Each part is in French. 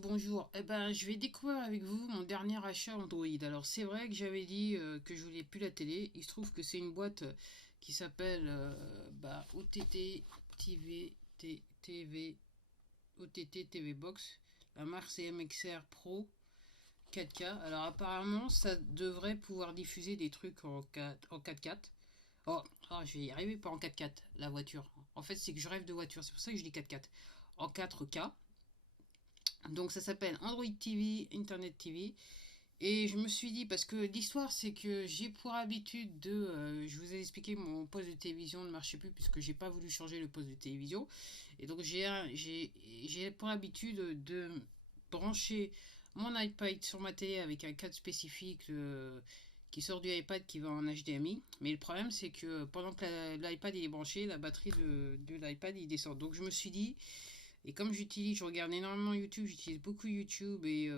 bonjour. Eh ben, je vais découvrir avec vous mon dernier achat Android. Alors, c'est vrai que j'avais dit que je voulais plus la télé. Il se trouve que c'est une boîte qui s'appelle OTT TV OTT TV Box. La marque c'est MXR Pro 4K. Alors, apparemment, ça devrait pouvoir diffuser des trucs en 4K. Je vais y arriver, pas en 4K, la voiture. En fait, c'est que je rêve de voiture. C'est pour ça que je dis 4K. En 4K. Donc ça s'appelle Android TV, Internet TV. Et je me suis dit, parce que l'histoire c'est que j'ai pour habitude je vous ai expliqué, mon poste de télévision ne marchait plus puisque j'ai pas voulu changer le poste de télévision. Et donc j'ai pour habitude de brancher mon iPad sur ma télé avec un cadre spécifique qui sort du iPad qui va en HDMI. Mais le problème c'est que pendant que l'iPad est branché, la batterie de l'iPad il descend. Donc je me suis dit, et comme je regarde énormément YouTube, j'utilise beaucoup YouTube et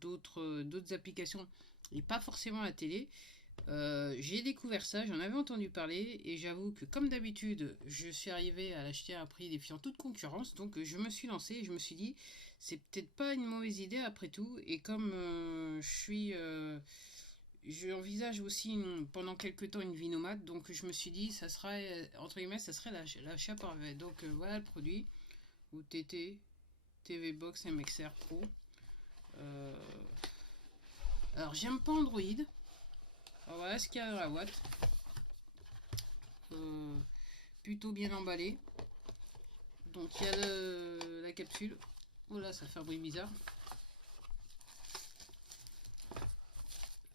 d'autres applications, et pas forcément la télé. J'ai découvert ça, j'en avais entendu parler, et j'avoue que comme d'habitude, je suis arrivé à l'acheter à un prix défiant toute concurrence, donc je me suis lancé et je me suis dit, c'est peut-être pas une mauvaise idée après tout, et comme j'envisage aussi pendant quelques temps une vie nomade, donc je me suis dit, ça serait, entre guillemets, ça serait l'achat parfait. Donc voilà le produit. OTT TV Box MXR Pro. Euh, alors j'aime pas Android. Alors voilà ce qu'il y a dans la boîte. Euh, Plutôt bien emballé. Donc il y a la capsule. Oh là, ça fait un bruit bizarre.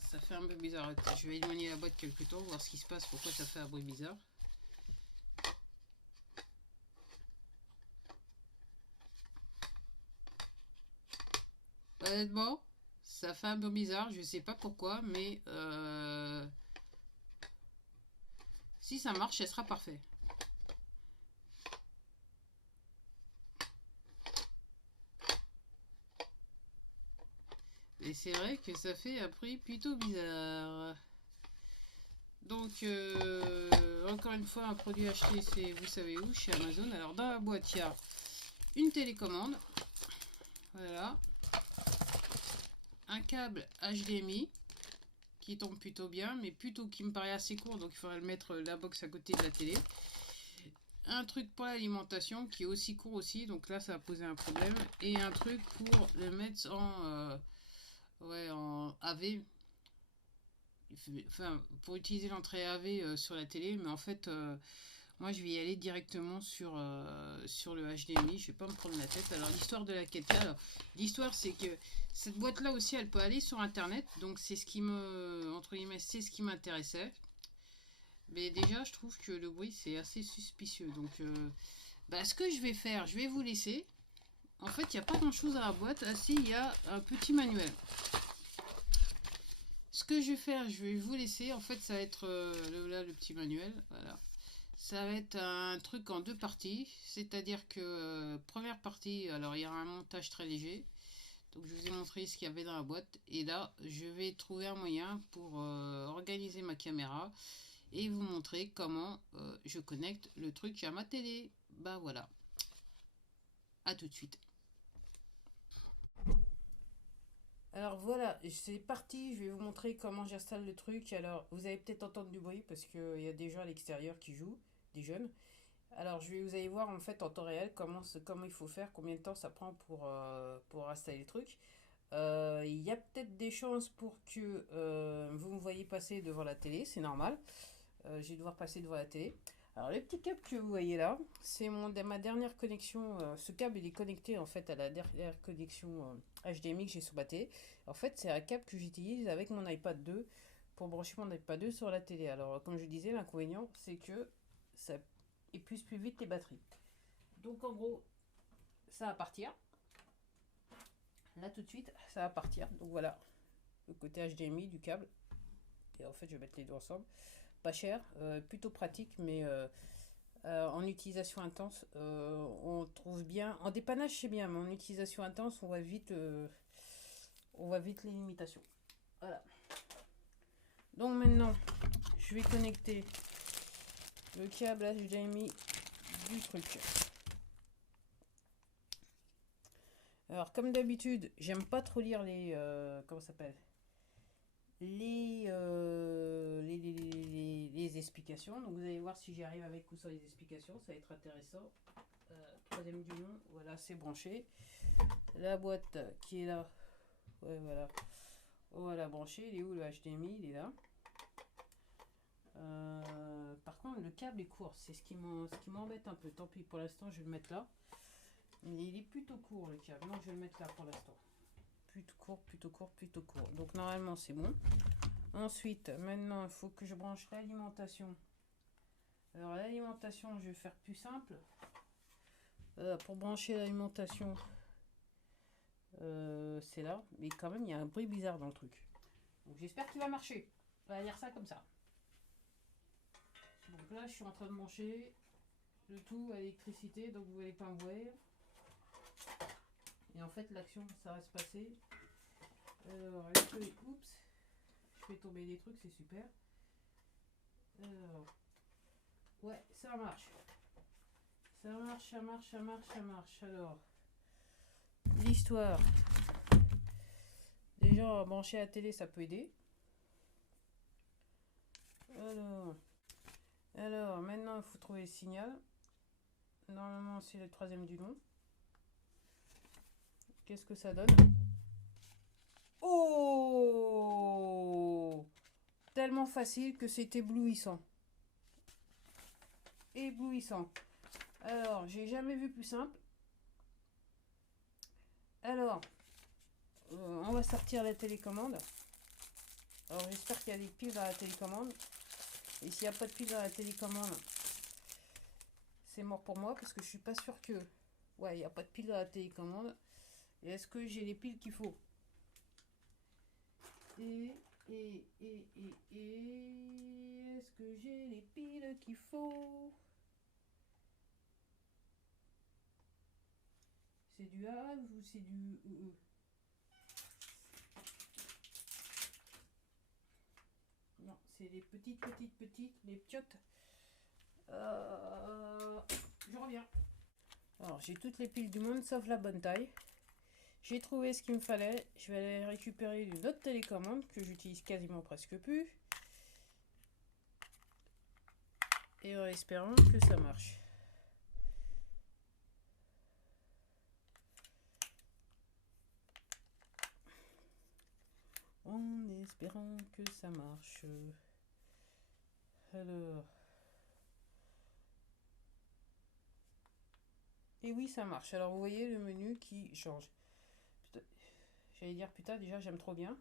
Ça fait un peu bizarre. Je vais éloigner la boîte quelque temps, voir ce qui se passe, pourquoi ça fait un bruit bizarre. Honnêtement, ça fait un peu bizarre, je sais pas pourquoi, mais si ça marche, ça sera parfait. Et c'est vrai que ça fait un prix plutôt bizarre. Donc, encore une fois, un produit acheté, c'est vous savez où, chez Amazon. Alors, dans la boîte, il y a une télécommande. Voilà. Un câble HDMI qui tombe plutôt bien, mais plutôt qui me paraît assez court, donc il faudrait le mettre la box à côté de la télé. Un truc pour l'alimentation qui est aussi court aussi, donc là ça va poser un problème. Et un truc pour le mettre en AV, enfin pour utiliser l'entrée AV sur la télé, mais en fait moi je vais y aller directement sur le HDMI, je vais pas me prendre la tête. Alors l'histoire de la 4K, l'histoire c'est que cette boîte là aussi elle peut aller sur internet, donc c'est ce qui me, entre guillemets, c'est ce qui m'intéressait. Mais déjà je trouve que le bruit c'est assez suspicieux, donc ce que je vais faire, je vais vous laisser. En fait il n'y a pas grand chose à la boîte. Ah si, il y a un petit manuel. Ce que je vais faire, je vais vous laisser. En fait, ça va être là le petit manuel. Voilà. Ça va être un truc en deux parties. C'est-à-dire que première partie, alors il y aura un montage très léger. Donc je vous ai montré ce qu'il y avait dans la boîte. Et là, je vais trouver un moyen pour organiser ma caméra et vous montrer comment je connecte le truc à ma télé. Bah voilà. À tout de suite. Alors voilà, c'est parti, je vais vous montrer comment j'installe le truc. Alors vous allez peut-être entendre du bruit parce qu'il y a des gens à l'extérieur qui jouent, des jeunes. Alors vous allez voir en fait en temps réel comment il faut faire, combien de temps ça prend pour installer le truc. Il y a peut-être des chances pour que vous me voyez passer devant la télé, c'est normal. Je vais devoir passer devant la télé. Alors le petit câble que vous voyez là, c'est ma dernière connexion. Ce câble il est connecté en fait à la dernière connexion HDMI que j'ai sur ma télé. En fait c'est un câble que j'utilise avec mon iPad 2 pour brancher mon iPad 2 sur la télé. Alors comme je disais, l'inconvénient c'est que ça épuise plus vite les batteries. Donc en gros ça va partir. Là tout de suite ça va partir. Donc voilà le côté HDMI du câble. Et en fait je vais mettre les deux ensemble. Pas cher, plutôt pratique, mais en utilisation intense, on trouve bien. En dépannage, c'est bien, mais en utilisation intense, on voit vite les limitations. Voilà. Donc maintenant, je vais connecter le câble HDMI du truc. Alors, comme d'habitude, j'aime pas trop lire les... comment ça s'appelle? Les explications. Donc, vous allez voir si j'y arrive avec ou sans les explications. Ça va être intéressant. Troisième du nom. Voilà, c'est branché. La boîte qui est là. Ouais, voilà. Voilà, branché. Il est où le HDMI? Il est là. Par contre, le câble est court. C'est ce qui m'embête un peu. Tant pis, pour l'instant, je vais le mettre là. Mais il est plutôt court, le câble. Donc, je vais le mettre là pour l'instant. Plutôt court, plutôt court, plutôt court. Donc, normalement, c'est bon. Ensuite, maintenant, il faut que je branche l'alimentation. Alors, l'alimentation, je vais faire plus simple. Pour brancher l'alimentation, c'est là. Mais quand même, il y a un bruit bizarre dans le truc. Donc, j'espère qu'il va marcher. On va dire ça comme ça. Donc là, je suis en train de brancher le tout à l'électricité. Donc, vous n'allez pas me voir. Et en fait, l'action, ça va se passer. Alors, oups. Je fais tomber des trucs, c'est super. Alors, ouais, ça marche. Ça marche, ça marche, ça marche, ça marche. Alors, l'histoire. Déjà, brancher la télé, ça peut aider. Alors maintenant, il faut trouver le signal. Normalement, c'est le troisième du nom. Qu'est-ce que ça donne? Oh! Tellement facile que c'est éblouissant. Éblouissant. Alors, j'ai jamais vu plus simple. Alors, on va sortir la télécommande. Alors, j'espère qu'il y a des piles dans la télécommande. Et s'il n'y a pas de piles dans la télécommande, c'est mort pour moi parce que je suis pas sûr que... Ouais, il n'y a pas de piles dans la télécommande. Et est-ce que j'ai les piles qu'il faut? Est-ce que j'ai les piles qu'il faut? C'est du A ou c'est du EE? Non, c'est les petites, les piottes. Je reviens. Alors, j'ai toutes les piles du monde sauf la bonne taille. J'ai trouvé ce qu'il me fallait. Je vais aller récupérer une autre télécommande que j'utilise quasiment presque plus. Et en espérant que ça marche. En espérant que ça marche. Alors. Et oui, ça marche. Alors, vous voyez le menu qui change. J'allais dire, putain, déjà, j'aime trop bien.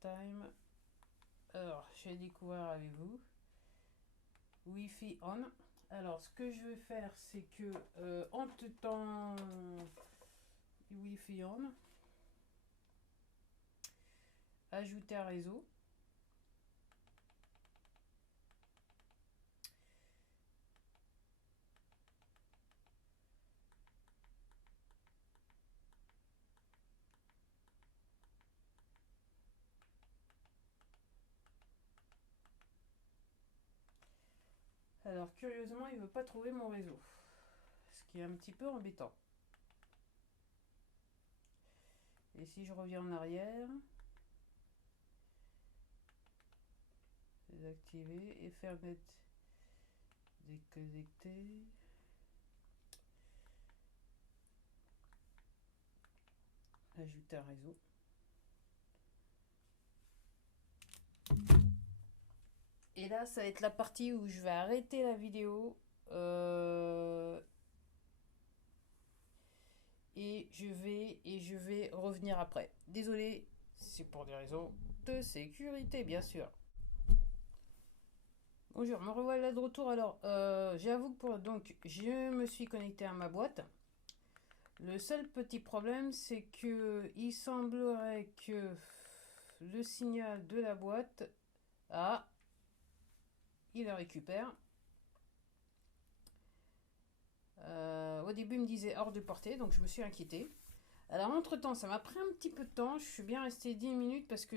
Time. Alors, je vais découvrir avec vous. Wi-Fi on. Alors, ce que je vais faire, c'est que en temps Wi-Fi on, ajouter un réseau. Alors, curieusement, il ne veut pas trouver mon réseau. Ce qui est un petit peu embêtant. Et si je reviens en arrière, désactiver, Ethernet déconnecté. Ajouter un réseau. Et là, ça va être la partie où je vais arrêter la vidéo. Et je vais revenir après. Désolé, c'est pour des raisons de sécurité, bien sûr. Bonjour, me revoilà de retour. Alors, j'avoue que donc, je me suis connecté à ma boîte. Le seul petit problème, c'est que il semblerait que le signal de la boîte, il le récupère. Au début, il me disait hors de portée, donc je me suis inquiétée. Alors, entre-temps, ça m'a pris un petit peu de temps. Je suis bien restée 10 minutes parce que,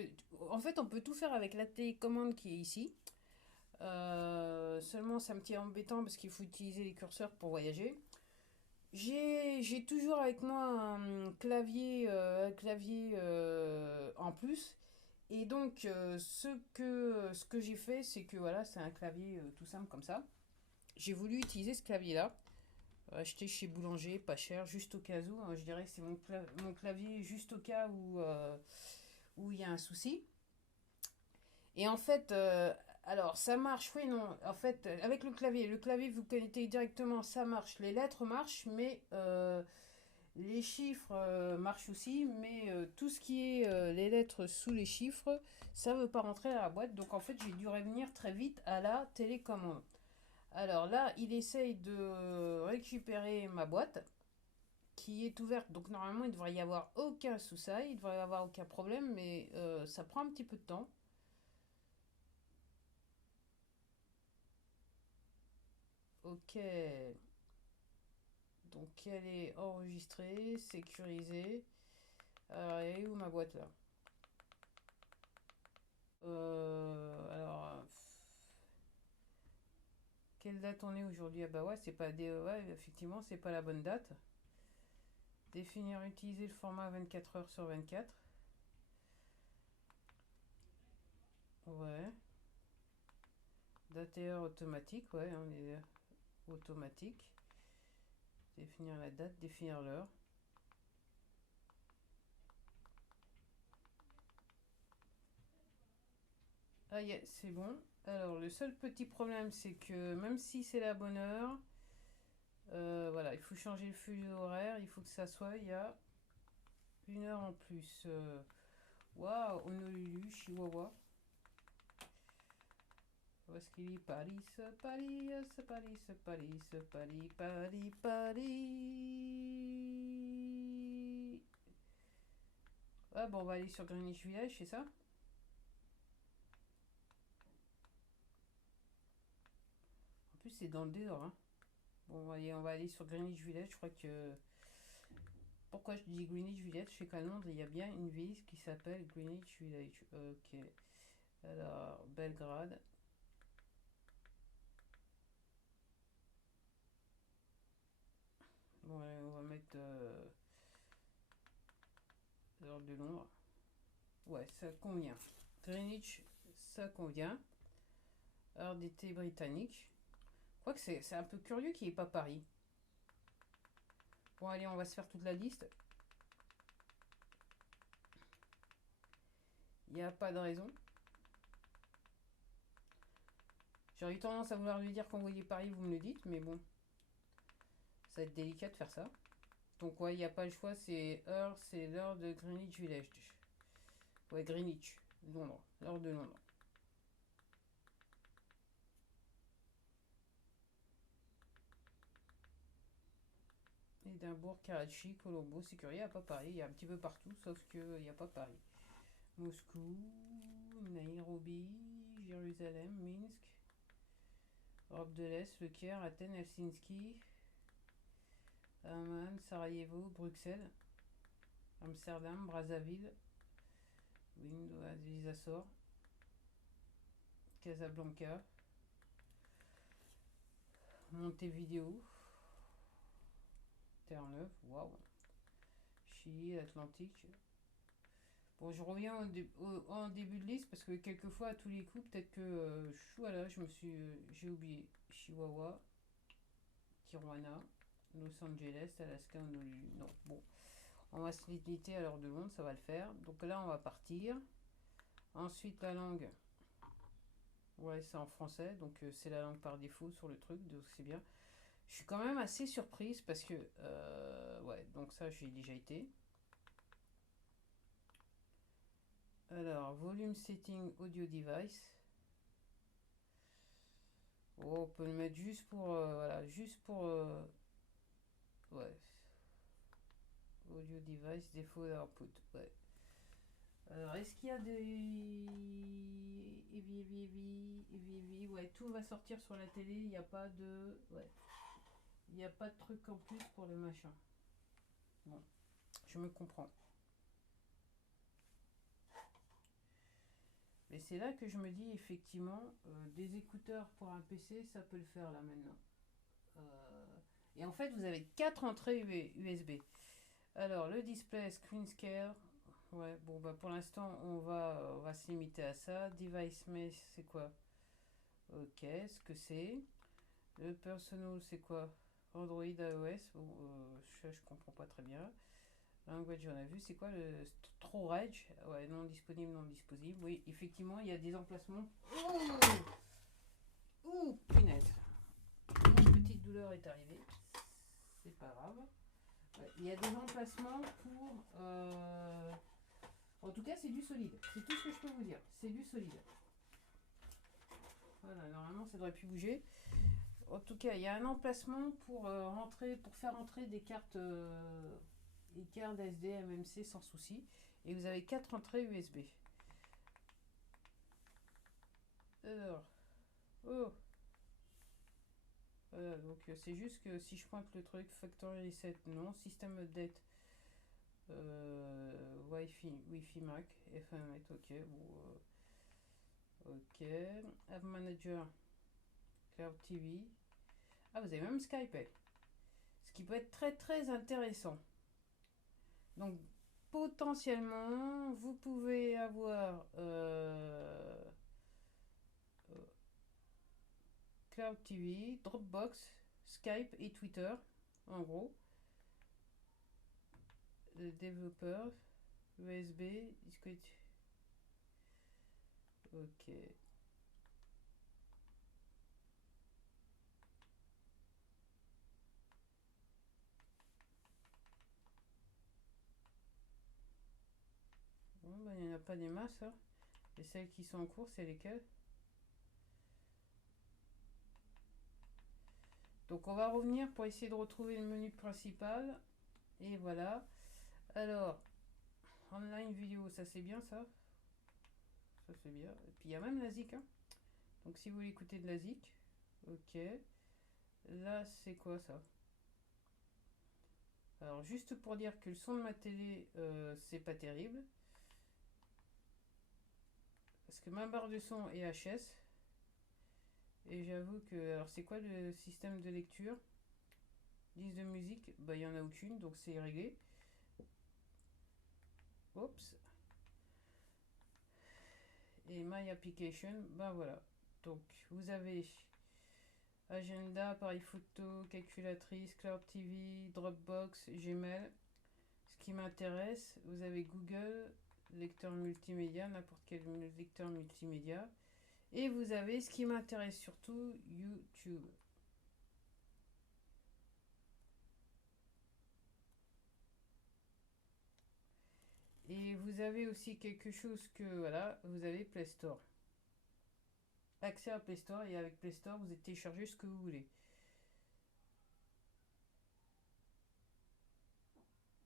en fait, on peut tout faire avec la télécommande qui est ici. Seulement, c'est un petit embêtant parce qu'il faut utiliser les curseurs pour voyager. J'ai toujours avec moi un clavier en plus. Et donc, ce que j'ai fait, c'est que voilà, c'est un clavier tout simple comme ça. J'ai voulu utiliser ce clavier-là, acheté chez Boulanger, pas cher, juste au cas où, hein. Je dirais que c'est mon clavier juste au cas où il y a un souci. Et en fait, alors ça marche, oui, non. En fait, avec le clavier, vous connectez directement, ça marche. Les lettres marchent, mais les chiffres marchent aussi. Mais tout ce qui est les lettres sous les chiffres, ça ne veut pas rentrer dans la boîte. Donc en fait, j'ai dû revenir très vite à la télécommande. Alors là, il essaye de récupérer ma boîte qui est ouverte. Donc normalement, il ne devrait y avoir aucun souci, il ne devrait y avoir aucun problème, mais ça prend un petit peu de temps. Ok, donc elle est enregistrée, sécurisée. Alors, elle est où ma boîte là? Alors, quelle date on est aujourd'hui? Ah bah ouais, c'est pas ouais, effectivement, c'est pas la bonne date. Définir, utiliser le format 24 heures sur 24. Ouais. Date et heure automatique, ouais, on est automatique. Définir la date, définir l'heure. Ah, yeah, c'est bon. Alors, le seul petit problème, c'est que même si c'est la bonne heure, voilà, il faut changer le fuseau horaire. Il faut que ça soit il y a une heure en plus. Waouh, Honolulu, Chihuahua. Où est-ce qu'il est? Paris, Paris, Paris, Paris, Paris, Paris, Paris. Ah bon, on va aller sur Greenwich Village, c'est ça? En plus, c'est dans le dehors, hein. Bon, allez, on va aller sur Greenwich Village. Je crois que. Pourquoi je dis Greenwich Village? Je sais qu'à Londres, il y a bien une ville qui s'appelle Greenwich Village. Ok. Alors, Belgrade. Bon, allez, on va mettre l'heure de Londres. Ouais, ça convient. Greenwich, ça convient. Heure d'été britannique. Quoique c'est un peu curieux qu'il n'y ait pas Paris. Bon, allez, on va se faire toute la liste. Il n'y a pas de raison. J'aurais eu tendance à vouloir lui dire qu'on voyait Paris, vous me le dites, mais bon, ça va être délicat de faire ça. Donc, ouais, il n'y a pas le choix, c'est l'heure de Greenwich Village. Ouais, Greenwich, Londres, l'heure de Londres. Édimbourg, Karachi, Colombo, Sécurité, il n'y a pas Paris, il y a un petit peu partout, sauf qu'il n'y a pas Paris. Moscou, Nairobi, Jérusalem, Minsk, Europe de l'Est, Le Caire, Athènes, Helsinki, Amman, Sarajevo, Bruxelles, Amsterdam, Brazzaville, les Açores, Casablanca, Montevideo, Terre-Neuve, waouh, Chili, Atlantique. Bon, je reviens en début de liste parce que quelquefois, à tous les coups, peut-être que voilà, j'ai oublié Chihuahua, Tijuana, Los Angeles, Alaska, Honolulu. Non, bon, on va se limiter à l'heure de Londres, ça va le faire. Donc là, on va partir. Ensuite, la langue. Ouais, c'est en français, donc c'est la langue par défaut sur le truc, donc c'est bien. Je suis quand même assez surprise parce que, ouais, donc ça, j'ai déjà été. Alors, volume setting audio device. Oh, on peut le mettre juste pour, voilà, juste pour, ouais, audio device, défaut d'output, ouais. Alors, est-ce qu'il y a des. Ouais, tout va sortir sur la télé, il n'y a pas de. Ouais, il n'y a pas de truc en plus pour le machin. Bon, je me comprends. Mais c'est là que je me dis, effectivement, des écouteurs pour un PC, ça peut le faire là maintenant. Euh, Et en fait, vous avez 4 entrées USB. Alors, le display screen scale. Ouais, bon, bah pour l'instant, on va se limiter à ça. Device mesh, c'est quoi? Ok, ce que c'est. Le personal, c'est quoi? Android, iOS. Bon, je comprends pas très bien. Language, on a vu. C'est quoi le storage? Ouais, non disponible, non disponible. Oui, effectivement, il y a des emplacements. Ouh, punaise. Une petite douleur est arrivée. C'est pas grave. Ouais, il y a des emplacements pour. En tout cas, c'est du solide. C'est tout ce que je peux vous dire. C'est du solide. Voilà, normalement, ça devrait plus bouger. En tout cas, il y a un emplacement pour pour faire entrer des cartes SD, MMC sans souci. Et vous avez 4 entrées USB. Alors, oh, voilà, donc c'est juste que si je pointe le truc, Factory Reset, non, System Update, Wi-Fi Mac, Ethernet, ok, bon, ok, App Manager, Cloud TV, ah vous avez même Skype, ce qui peut être très très intéressant. Donc potentiellement, vous pouvez avoir Cloud TV, Dropbox, Skype et Twitter, en gros. Le développeur, USB, disquette. Ok. Bon, bah, il n'y en a pas des masses. Hein. Et celles qui sont en cours, c'est lesquelles? Donc on va revenir pour essayer de retrouver le menu principal. Et voilà. Alors, online vidéo, ça c'est bien ça. Ça c'est bien. Et puis il y a même la ZIC. Hein. Donc si vous voulez écouter de la ZIC. Ok. Là c'est quoi ça? Alors juste pour dire que le son de ma télé, c'est pas terrible. Parce que ma barre de son est HS. Et j'avoue que... Alors c'est quoi le système de lecture? Liste de musique, bah il n'y en a aucune, donc c'est réglé. Oups. Et My Application, bah voilà. Donc vous avez agenda, appareil photo, calculatrice, Cloud TV, Dropbox, Gmail. Ce qui m'intéresse, vous avez Google, lecteur multimédia, n'importe quel lecteur multimédia. Et vous avez ce qui m'intéresse surtout, YouTube. Et vous avez aussi quelque chose que, voilà, vous avez Play Store. Accès à Play Store et avec Play Store, vous téléchargez ce que vous voulez.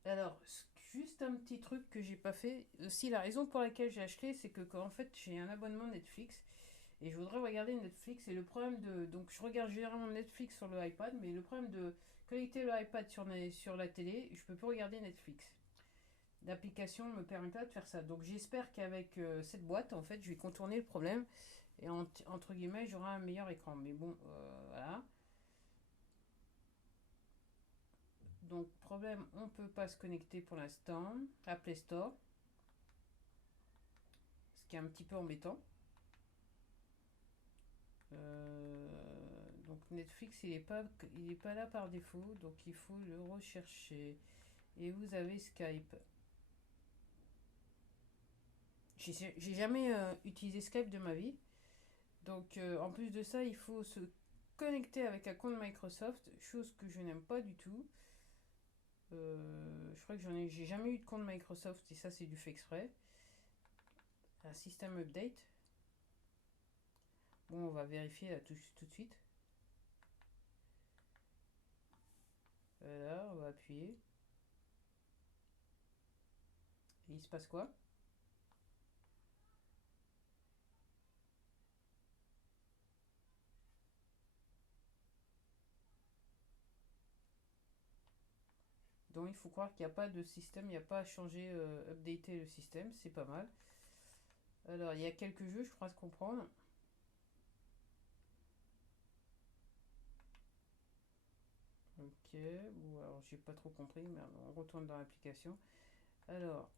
Alors, juste un petit truc que j'ai pas fait. Aussi, la raison pour laquelle j'ai acheté, c'est que en fait, j'ai un abonnement Netflix et je voudrais regarder Netflix. Et le problème de. Donc, je regarde généralement Netflix sur le iPad, mais le problème de connecter le iPad sur la télé, je peux plus regarder Netflix. L'application me permet pas de faire ça. Donc, j'espère qu'avec cette boîte, en fait, je vais contourner le problème et entre guillemets, j'aurai un meilleur écran. Mais bon, voilà. Donc, problème, on ne peut pas se connecter pour l'instant à Play Store, ce qui est un petit peu embêtant. Donc Netflix, il est pas là par défaut, donc il faut le rechercher. Et vous avez Skype. J'ai jamais utilisé Skype de ma vie. Donc en plus de ça, il faut se connecter avec un compte Microsoft, chose que je n'aime pas du tout. Je crois que j'ai jamais eu de compte Microsoft et ça c'est du fait exprès. Un système update. Bon, on va vérifier là tout de suite. Voilà, on va appuyer. Et il se passe quoi? Donc il faut croire qu'il n'y a pas de système, il n'y a pas à changer, updater le système, c'est pas mal. Alors il y a quelques jeux, je crois se comprendre. Ok. bon alors j'ai pas trop compris, mais on retourne dans l'application. Alors,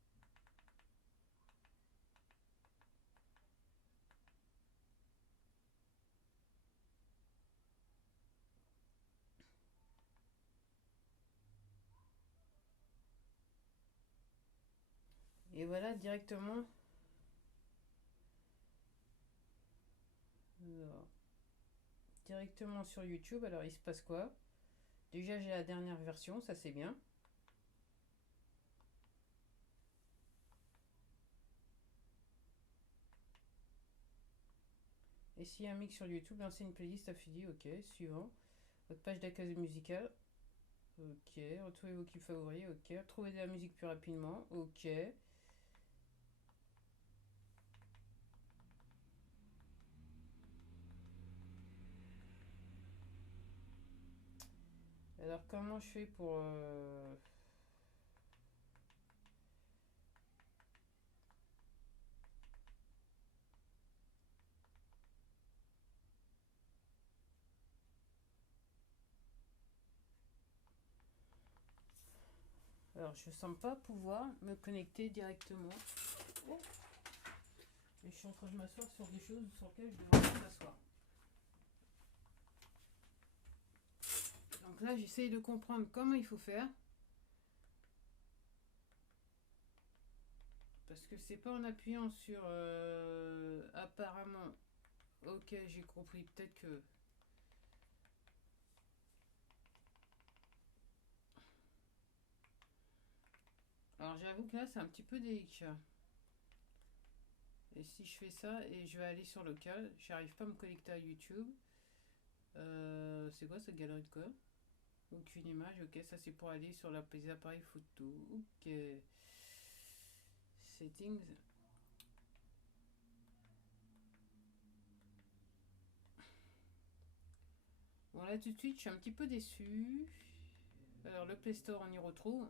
et voilà directement. Alors, directement sur YouTube, alors il se passe quoi? Déjà j'ai la dernière version, ça c'est bien. Et s'il y a un mix sur YouTube, lancer une playlist affiliée, ok, suivant. Votre page d'accueil musicale, ok. Retrouvez vos clips favoris, ok. Retrouvez de la musique plus rapidement, ok. Alors comment je fais pour... Alors je sens pas pouvoir me connecter directement. Oh. Et je suis en train de m'asseoir sur des choses sur lesquelles je devrais pas m'asseoir. Donc là j'essaye de comprendre comment il faut faire. Parce que c'est pas en appuyant sur apparemment. Ok, j'ai compris. Peut-être que. Alors j'avoue que là c'est un petit peu délicat. Et si je fais ça et je vais aller sur local, j'arrive pas à me connecter à YouTube. C'est quoi cette galerie de quoi? Aucune image, ok, ça c'est pour aller sur les appareils photo. Ok. Settings. Bon là tout de suite je suis un petit peu déçu. Alors le Play Store on y retrouve.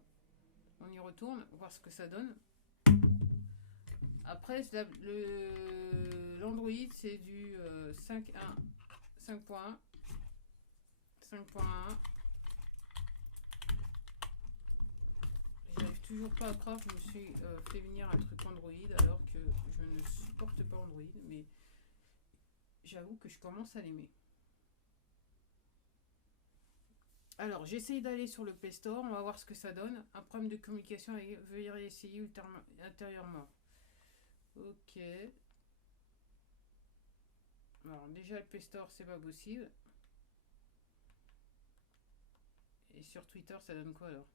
On y retourne, voir ce que ça donne. Après l'Android c'est du 5.1. 5.1. 5.1. J'arrive toujours pas à croire que je me suis fait venir un truc Android alors que je ne supporte pas Android, mais j'avoue que je commence à l'aimer. Alors j'essaye d'aller sur le Play Store, on va voir ce que ça donne. Un problème de communication, veuillez essayer intérieurement. Ok. Alors déjà le Play Store c'est pas possible. Et sur Twitter ça donne quoi alors?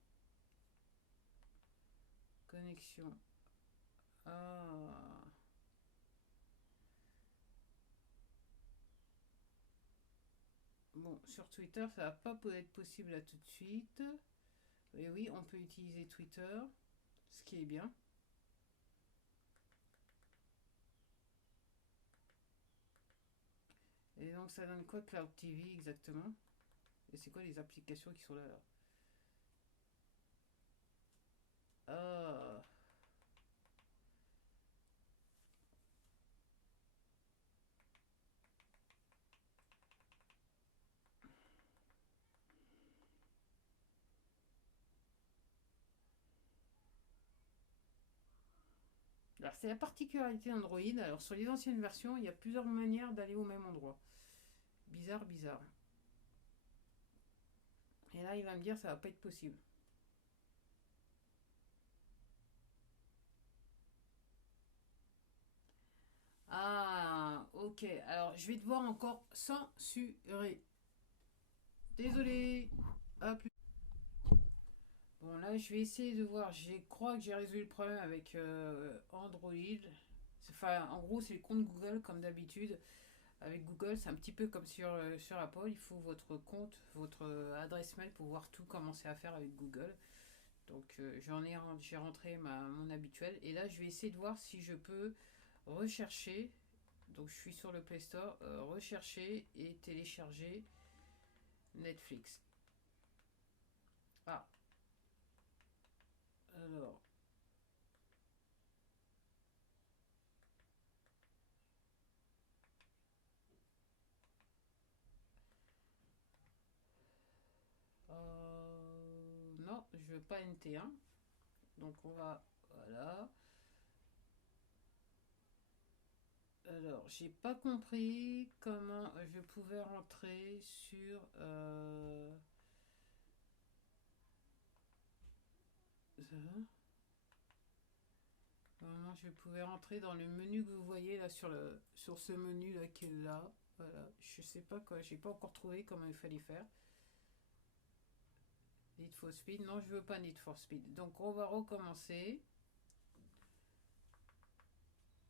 Connexion. Ah. Bon, sur Twitter, ça va pas être possible là tout de suite. Et oui, on peut utiliser Twitter, ce qui est bien. Et donc, ça donne quoi Cloud TV exactement? Et c'est quoi les applications qui sont là, là? Ah. Alors, c'est la particularité d'Android. Alors, sur les anciennes versions, il y a plusieurs manières d'aller au même endroit. Bizarre, bizarre. Et là, il va me dire ça va pas être possible. Ah, ok. Alors, je vais devoir encore censurer. Désolé. À plus. Bon, là, je vais essayer de voir. Je crois que j'ai résolu le problème avec Android. Enfin, en gros, c'est le compte Google comme d'habitude. Avec Google, c'est un petit peu comme sur Apple. Il faut votre compte, votre adresse mail pour voir tout comment c'est à faire avec Google. Donc, j'ai rentré mon habituel. Et là, je vais essayer de voir si je peux rechercher. Donc, je suis sur le Play Store. Rechercher et télécharger Netflix. Ah, alors. Non, je veux pas NT1. Donc on va... Voilà. Alors, j'ai pas compris comment je pouvais rentrer sur... comment je pouvais rentrer dans le menu que vous voyez là sur ce menu là qui est là. Voilà. Je sais pas quoi, j'ai pas encore trouvé comment il fallait faire. Need for Speed, non, je veux pas Need for Speed. Donc on va recommencer.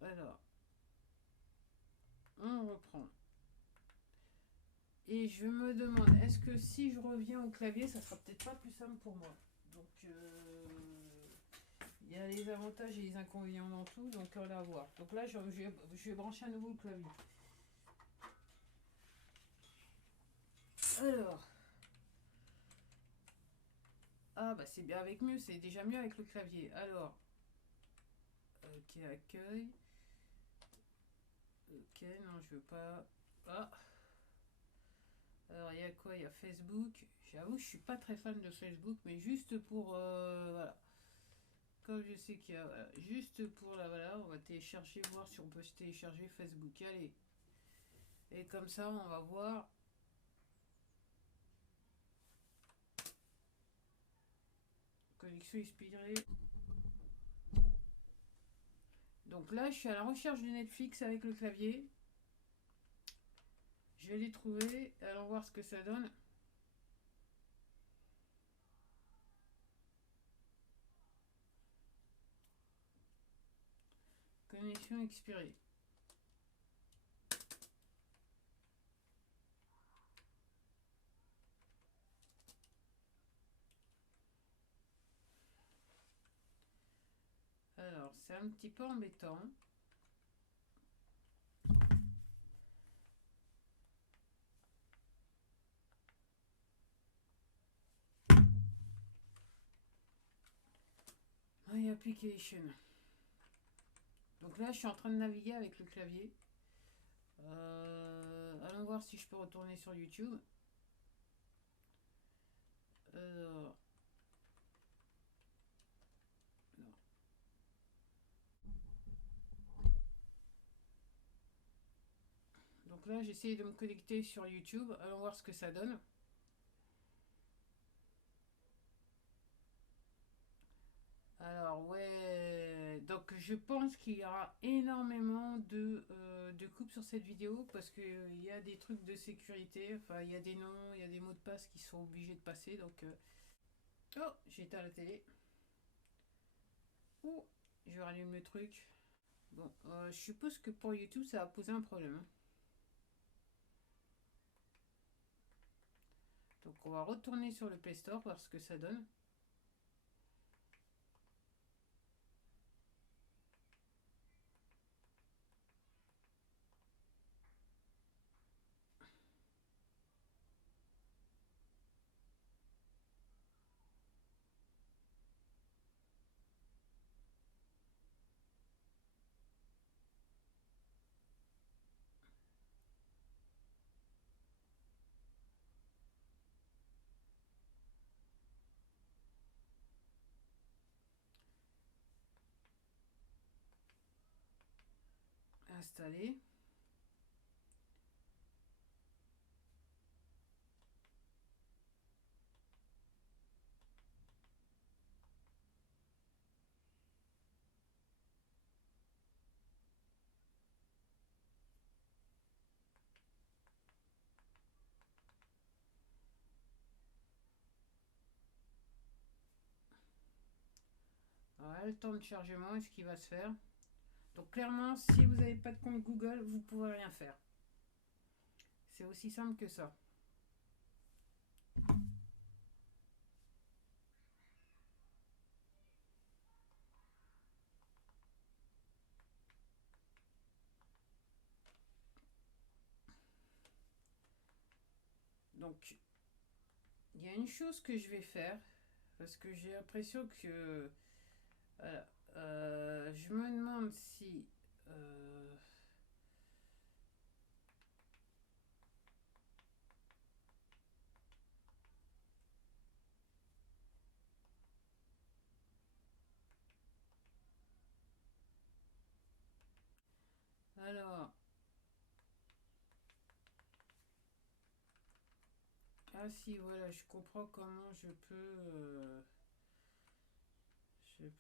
Alors, on reprend. Et je me demande, est-ce que si je reviens au clavier, ça sera peut-être pas plus simple pour moi. Donc, il y a les avantages et les inconvénients dans tout, donc on va voir. Donc là, je vais brancher à nouveau le clavier. Alors, ah bah c'est bien avec mieux, c'est déjà mieux avec le clavier. Alors, ok, accueil. Ok, non, je veux pas. Ah, alors il y a quoi? Il y a Facebook. J'avoue, je suis pas très fan de Facebook, mais juste pour voilà. Comme je sais qu'il y a juste pour là, voilà, on va télécharger, voir si on peut se télécharger Facebook. Allez. Et comme ça, on va voir. Connexion expirée. Donc là, je suis à la recherche de Netflix avec le clavier. Je l'ai trouvé. Allons voir ce que ça donne. Connexion expirée. Alors, c'est un petit peu embêtant. My application. Donc là, je suis en train de naviguer avec le clavier. Allons voir si je peux retourner sur YouTube. Alors, non. Donc là, j'essaie de me connecter sur YouTube. Allons voir ce que ça donne. Alors, ouais. Donc, je pense qu'il y aura énormément de coupes sur cette vidéo parce qu'il y a des trucs de sécurité. Enfin, il y a des noms, il y a des mots de passe qui sont obligés de passer. Donc, oh, j'ai éteint la télé. Oh, je rallume le truc. Bon, je suppose que pour YouTube, ça va poser un problème, hein. Donc, on va retourner sur le Play Store, voir ce que ça donne. Installer. Voilà, le temps de chargement et ce qui va se faire. Donc clairement, si vous n'avez pas de compte Google, vous ne pouvez rien faire. C'est aussi simple que ça. Donc, il y a une chose que je vais faire, parce que j'ai l'impression que... Voilà, je me demande si... Ah si, voilà, je comprends comment je peux. Donc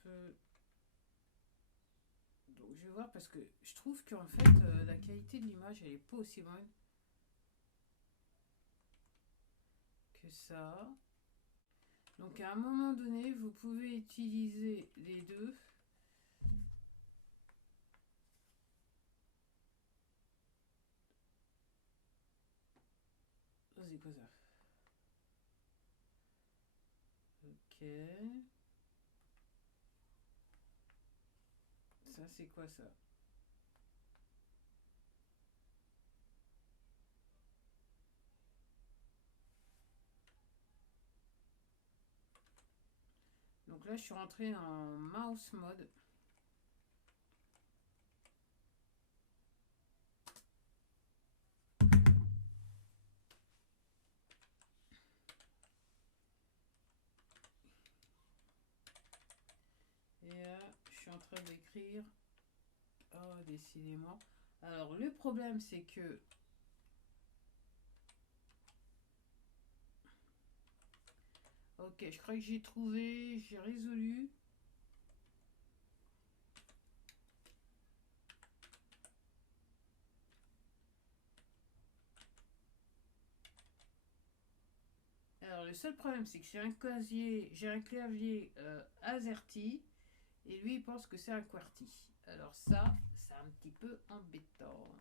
je vais voir parce que je trouve qu'en fait la qualité de l'image elle est pas aussi bonne que ça. Donc à un moment donné, vous pouvez utiliser les deux. Oh, c'est quoi ça? Ok. Ça c'est quoi ça? Donc là je suis rentrée en mouse mode. Et là je suis en train d'écrire. Oh décidément. Alors le problème c'est que. Ok, je crois que j'ai trouvé, j'ai résolu. Alors le seul problème c'est que j'ai un clavier AZERTY et lui il pense que c'est un QWERTY. Alors ça, c'est un petit peu embêtant.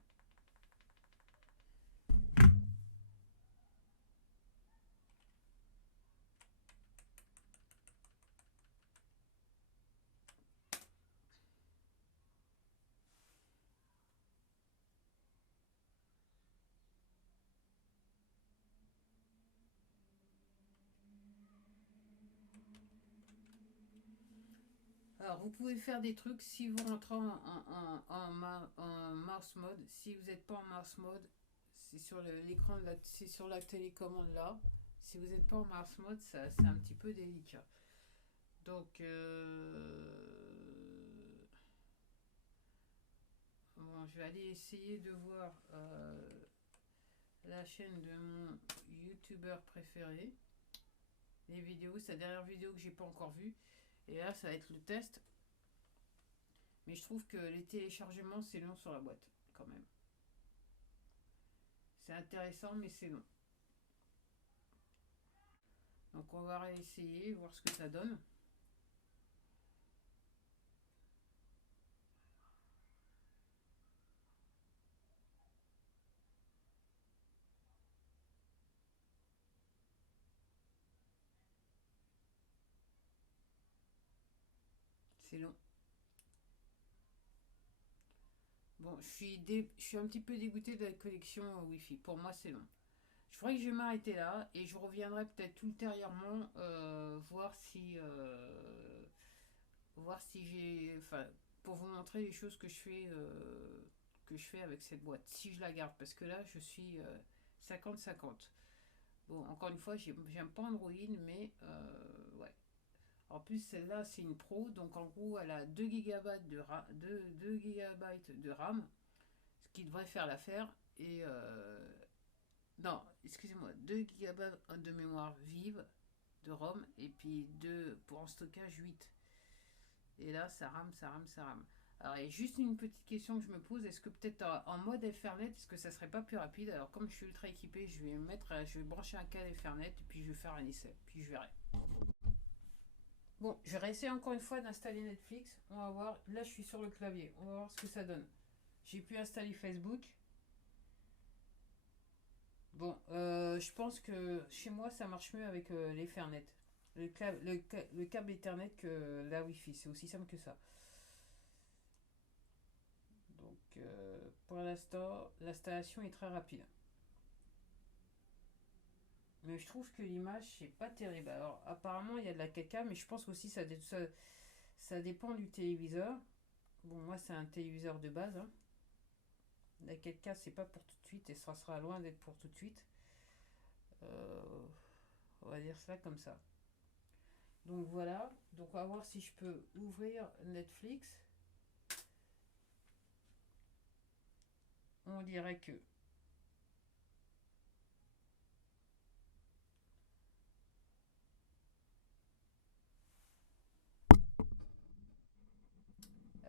Alors vous pouvez faire des trucs si vous rentrez en mouse mode. Si vous n'êtes pas en mouse mode, c'est sur l'écran, c'est sur la télécommande là. Si vous n'êtes pas en mouse mode, c'est un petit peu délicat. Donc, bon, je vais aller essayer de voir la chaîne de mon youtubeur préféré. Les vidéos, c'est la dernière vidéo que j'ai pas encore vue. Et là, ça va être le test. Mais je trouve que les téléchargements, c'est long sur la boîte, quand même. C'est intéressant, mais c'est long. Donc on va réessayer, voir ce que ça donne. C'est long. Bon, je suis un petit peu dégoûté de la connexion Wi-Fi. Pour moi, c'est long. Je crois que je vais m'arrêter là et je reviendrai peut-être ultérieurement voir si j'ai, enfin, pour vous montrer les choses que je fais avec cette boîte, si je la garde, parce que là, je suis 50-50. Bon, encore une fois, j'aime pas Android, mais ouais. En plus, celle-là, c'est une Pro, donc en gros, elle a 2 gigabytes de RAM, ce qui devrait faire l'affaire. Et non, excusez-moi, 2 gigabytes de mémoire vive de ROM, et puis 2 pour en stockage 8. Et là, ça rame, ça rame, ça rame. Alors, il y a juste une petite question que je me pose. Est-ce que peut-être en mode Ethernet, est-ce que ça serait pas plus rapide? Alors, comme je suis ultra équipé, je vais brancher un câble Ethernet et puis je vais faire un essai. Puis je verrai. Bon, je vais réessayer encore une fois d'installer Netflix. On va voir. Là, je suis sur le clavier. On va voir ce que ça donne. J'ai pu installer Facebook. Bon, je pense que chez moi, ça marche mieux avec l'Ethernet. Le câble Ethernet que la Wi-Fi. C'est aussi simple que ça. Donc, pour l'instant, l'installation est très rapide. Mais je trouve que l'image, c'est pas terrible. Alors, apparemment, il y a de la caca, mais je pense aussi que ça dépend du téléviseur. Bon, moi, c'est un téléviseur de base, hein. La 4K, c'est pas pour tout de suite et ça sera loin d'être pour tout de suite. Euh, on va dire ça comme ça. Donc voilà. Donc on va voir si je peux ouvrir Netflix. On dirait que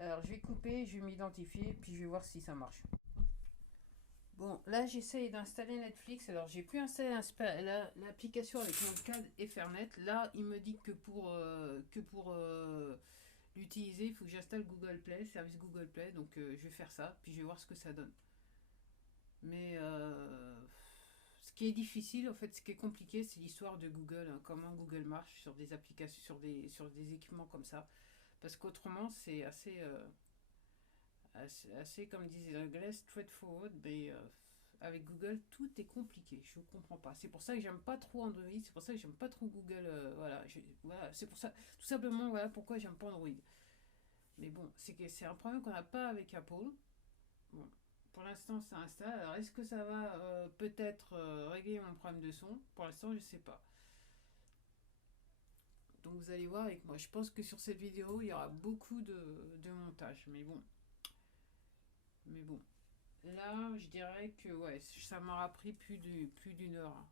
Alors, je vais couper, je vais m'identifier, puis je vais voir si ça marche. Bon, là, j'essaye d'installer Netflix. Alors, j'ai pu installer l'application avec mon câble Ethernet. Là, il me dit que pour l'utiliser, il faut que j'installe Google Play, service Google Play. Donc, je vais faire ça, puis je vais voir ce que ça donne. Mais ce qui est difficile, en fait, ce qui est compliqué, c'est l'histoire de Google, hein, comment Google marche sur des applications, sur des équipements comme ça. Parce qu'autrement, c'est assez, comme disent les Anglais, straightforward, mais avec Google, tout est compliqué. Je ne comprends pas. C'est pour ça que j'aime pas trop Android, c'est pour ça que j'aime pas trop Google. Voilà, c'est pour ça, tout simplement, voilà pourquoi j'aime pas Android. Mais bon, c'est un problème qu'on n'a pas avec Apple. Bon, pour l'instant, ça installe. Alors, est-ce que ça va peut-être régler mon problème de son? Pour l'instant, je sais pas. Donc, vous allez voir avec moi. Je pense que sur cette vidéo, il y aura beaucoup de montage. Mais bon. Là, je dirais que ouais, ça m'aura pris plus d'une heure.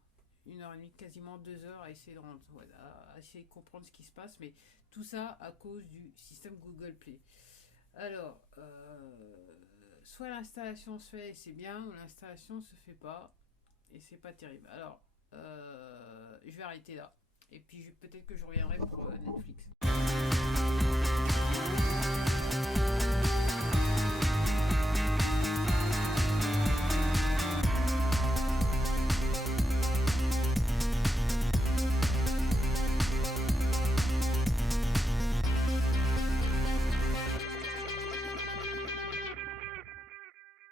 1 heure et demie, quasiment 2 heures à essayer à essayer de comprendre ce qui se passe. Mais tout ça à cause du système Google Play. Alors, soit l'installation se fait et c'est bien, ou l'installation se fait pas et c'est pas terrible. Alors, je vais arrêter là. Et puis peut-être que je reviendrai pour Netflix.